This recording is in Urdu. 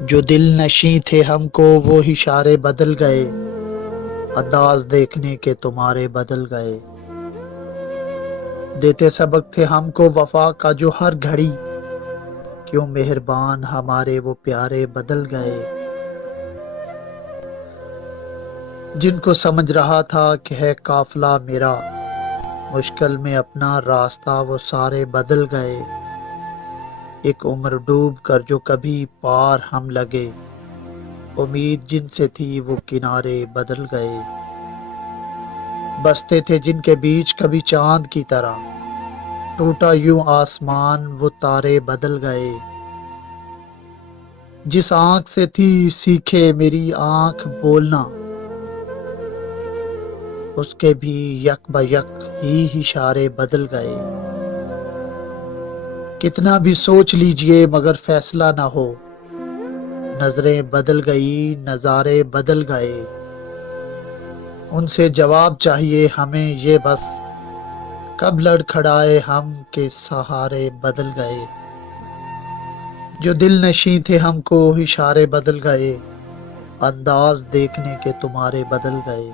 جو دل نشیں تھے ہم کو وہ اشارے بدل گئے، انداز دیکھنے کے تمہارے بدل گئے۔ دیتے سبق تھے ہم کو وفا کا جو ہر گھڑی، کیوں مہربان ہمارے وہ پیارے بدل گئے۔ جن کو سمجھ رہا تھا کہ ہے قافلہ میرا، مشکل میں اپنا راستہ وہ سارے بدل گئے۔ ایک عمر ڈوب کر جو کبھی پار ہم لگے، امید جن سے تھی وہ کنارے بدل گئے۔ بستے تھے جن کے بیچ کبھی چاند کی طرح، ٹوٹا یوں آسمان وہ تارے بدل گئے۔ جس آنکھ سے تھی سیکھے میری آنکھ بولنا، اس کے بھی یک بہ یک ہی اشارے بدل گئے۔ کتنا بھی سوچ لیجئے مگر فیصلہ نہ ہو، نظریں بدل گئی نظارے بدل گئے۔ ان سے جواب چاہیے ہمیں یہ بس، کب لڑکھڑائے ہم کے سہارے بدل گئے۔ جو دل نشیں تھے ہم کو اشارے بدل گئے، انداز دیکھنے کے تمہارے بدل گئے۔